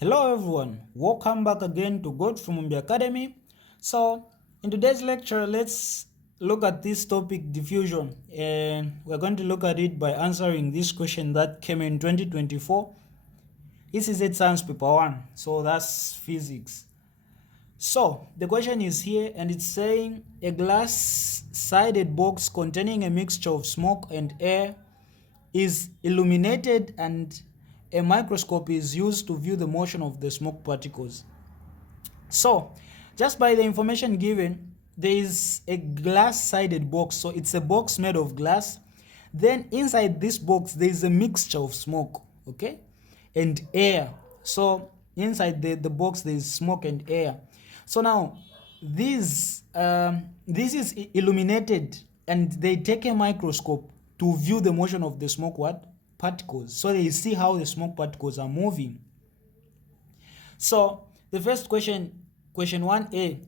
Hello everyone, welcome back again to God from Mumbi Academy. So in today's lecture, let's look at this topic, diffusion, and we're going to look at it by answering this question that came in 2024. This is it science paper 1, so that's physics. So the question is here and it's saying a glass-sided box containing a mixture of smoke and air is illuminated and a microscope is used to view the motion of the smoke particles. So just by the information given, there is a glass-sided box, so it's a box made of glass. Then inside this box there is a mixture of smoke, okay, and air. So inside the box there is smoke and air. So now this is illuminated and they take a microscope to view the motion of the smoke particles, so they see how the smoke particles are moving. So the first question 1a,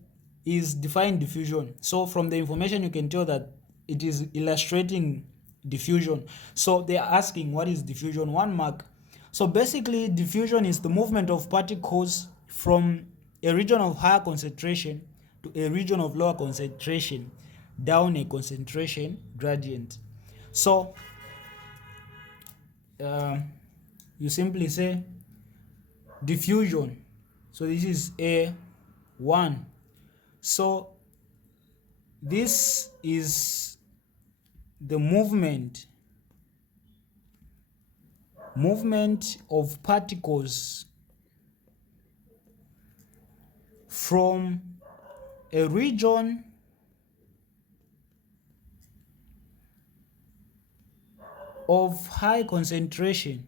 is define diffusion. So from the information you can tell that it is illustrating diffusion. So they are asking what is diffusion, 1 mark. So basically diffusion is the movement of particles from a region of higher concentration to a region of lower concentration down a concentration gradient. So you simply say diffusion. So this is A1. So this is the movement of particles from a region of high concentration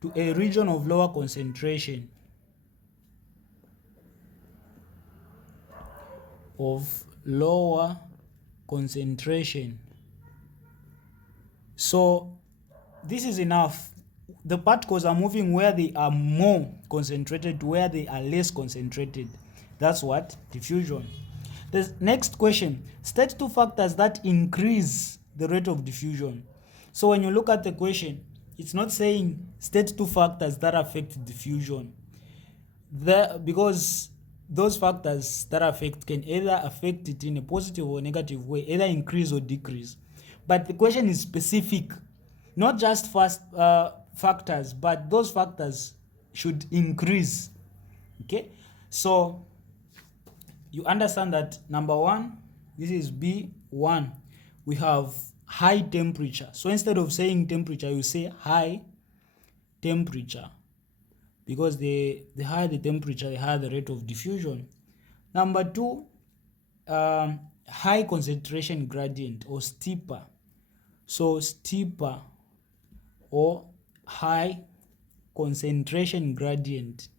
to a region of lower concentration So this is enough. The particles are moving where they are more concentrated to where they are less concentrated. That's what diffusion. The next question, state 2 factors that increase the rate of diffusion. So when you look at the question, it's not saying state 2 factors that affect diffusion. Because those factors that affect can either affect it in a positive or negative way, either increase or decrease. But the question is specific, not just factors, but those factors should increase. Okay, so you understand that number 1, this is B1, we have high temperature. So instead of saying temperature, you say high temperature, because the higher the temperature, the higher the rate of diffusion. Number 2, high concentration gradient or steeper. So steeper or high concentration gradient.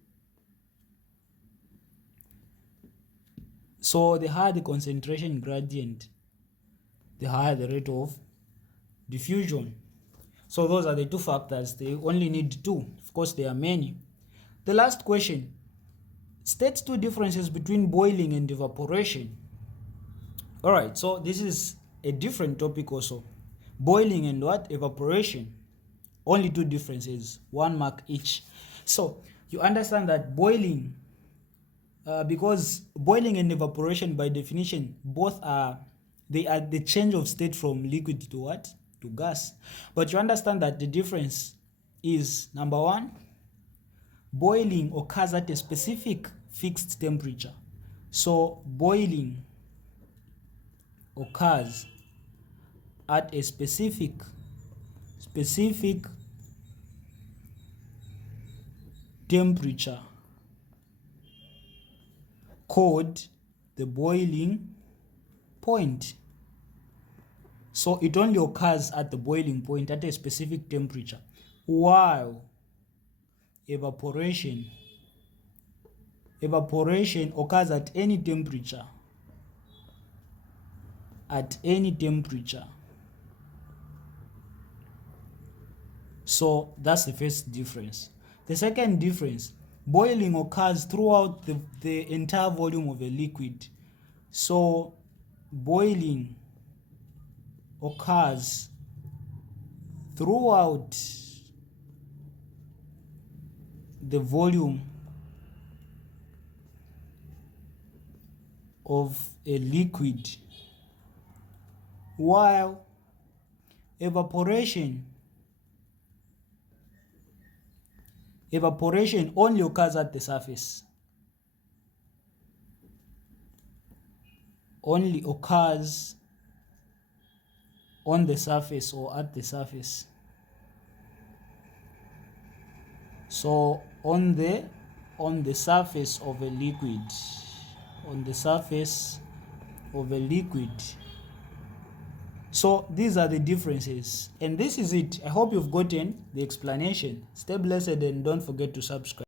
So the higher the concentration gradient, the higher the rate of diffusion. So those are the 2 factors. They only need 2. Of course, there are many. The last question, state 2 differences between boiling and evaporation. All right, so this is a different topic also. Boiling and what? Evaporation. Only 2 differences, 1 mark each. So you understand that boiling, because boiling and evaporation by definition both are the change of state from liquid to what? To gas. But you understand that the difference is, number 1, boiling occurs at a specific fixed temperature. So boiling occurs at a specific temperature called the boiling point. So it only occurs at the boiling point at a specific temperature, while evaporation occurs at any temperature. So that's the first difference. The second difference, boiling occurs throughout the entire volume of a liquid. So boiling occurs throughout the volume of a liquid, while evaporation only occurs at the surface. Only occurs on the surface or at the surface. So on the surface of a liquid, So these are the differences, and this is it. I hope you've gotten the explanation. Stay blessed and don't forget to subscribe.